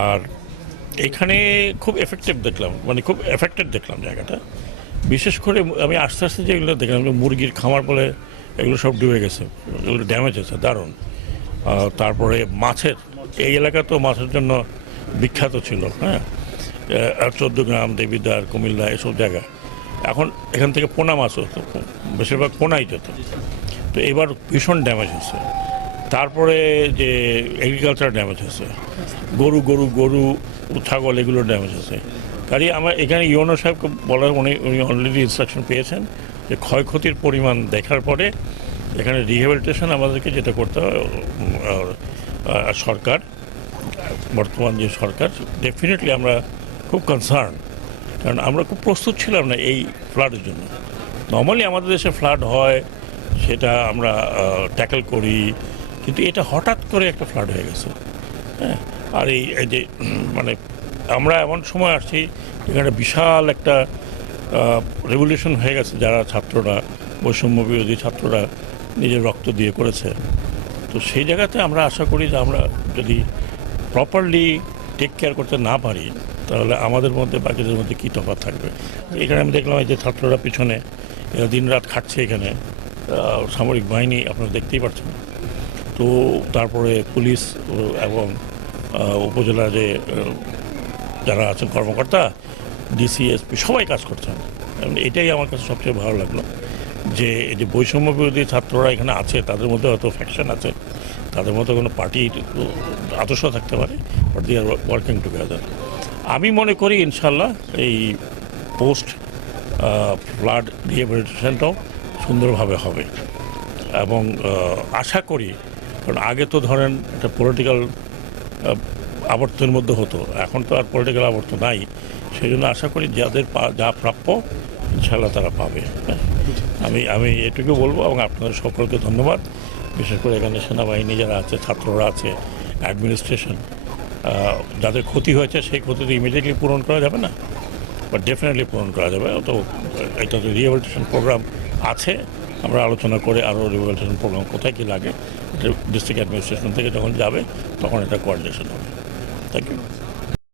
আর এখানে খুব এফেক্টিভ দেখলাম, মানে খুব এফেক্টেড দেখলাম জায়গাটা। বিশেষ করে আমি আস্তে আস্তে যেগুলো দেখলাম, মুরগির খামার বলে এগুলো সব ডুবে গেছে, এগুলো ড্যামেজ হয়েছে দারুণ। তারপরে মাছের, এই এলাকা তো মাছের জন্য বিখ্যাত ছিল, হ্যাঁ, চৌদ্দগ্রাম, দেবিদ্বার, কুমিল্লা এসব জায়গা। এখন এখান থেকে পোনা মাছ হতো, বেশিরভাগ পোনাই যেত। তো এবার ভীষণ ড্যামেজ হয়েছে। তারপরে যে এগ্রিকালচার ড্যামেজ হয়েছে, গরু গরু গরু ছাগল এগুলো ড্যামেজ হয়েছে। কাজে আমার এখানে ইউনো সাহেবকে বলার উনি অলরেডি ইনস্ট্রাকশন পেয়েছেন যে ক্ষয়ক্ষতির পরিমাণ দেখার পরে এখানে রিহ্যাবিলিটেশন আমাদেরকে যেটা করতে হবে। সরকার, বর্তমান যে সরকার, ডেফিনেটলি আমরা খুব কনসার্ন, কারণ আমরা খুব প্রস্তুত ছিলাম না এই ফ্লাডের জন্য। নর্মালি আমাদের দেশে ফ্লাড হয়, সেটা আমরা ট্যাকেল করি, কিন্তু এটা হঠাৎ করে একটা ফ্লাড হয়ে গেছে, হ্যাঁ। আর এই যে মানে আমরা এমন সময় আসছি এখানে বিশাল একটা রেভলিউশন হয়ে গেছে, যারা ছাত্ররা, বৈষম্য বিরোধী ছাত্ররা নিজের রক্ত দিয়ে করেছে। তো সেই জায়গাতে আমরা আশা করি যে আমরা যদি প্রপারলি টেক কেয়ার করতে না পারি, তাহলে আমাদের মধ্যে বাকিদের মধ্যে কী তফাৎ থাকবে। এখানে আমি দেখলাম এই যে ছাত্ররা পিছনে দিন রাত খাটছে, এখানে সামরিক বাহিনী আপনারা দেখতেই পাচ্ছেন। তো তারপরে পুলিশ এবং উপজেলা যে যারা আছেন কর্মকর্তা, ডিসি, এসপি সবাই কাজ করছেন। এটাই আমার কাছে সবচেয়ে ভালো লাগলো, যে এই যে বৈষম্য বিরোধী ছাত্ররা এখানে আছে, তাদের মধ্যে হয়তো ফ্যাকশন আছে, তাদের মধ্যে কোনো পার্টির আদর্শ থাকতে পারে, but the are working together. আমি মনে করি ইনশাল্লাহ এই পোস্ট ফ্লাড রিহ্যাবিলিটেশনটাও সুন্দরভাবে হবে। এবং আশা করি, কারণ আগে তো ধরেন একটা পলিটিক্যাল আবর্তনের মধ্যে হতো, এখন তো আর পলিটিক্যাল আবর্ত নাই। সেই জন্য আশা করি যাদের যা প্রাপ্য ইনশাল্লাহ তারা পাবে। আমি এটুকু বলবো, এবং আপনাদের সকলকে ধন্যবাদ। বিশেষ করে এখানে সেনাবাহিনী যারা আছে, ছাত্ররা আছে, অ্যাডমিনিস্ট্রেশন, যাদের ক্ষতি হয়েছে সেই ক্ষতি তো ইমিডিয়েটলি পূরণ করা যাবে না, বাট ডেফিনেটলি পূরণ করা যাবে। তো এটা তো রিহ্যাবিলিটেশন প্রোগ্রাম আছে, আমরা আলোচনা করে আরও রিহ্যাবিলিটেশন প্রোগ্রাম কোথায় কী লাগে, এটা ডিস্ট্রিক্ট অ্যাডমিনিস্ট্রেশন থেকে যখন যাবে তখন এটা কোঅর্ডিনেশন হবে। Thank you.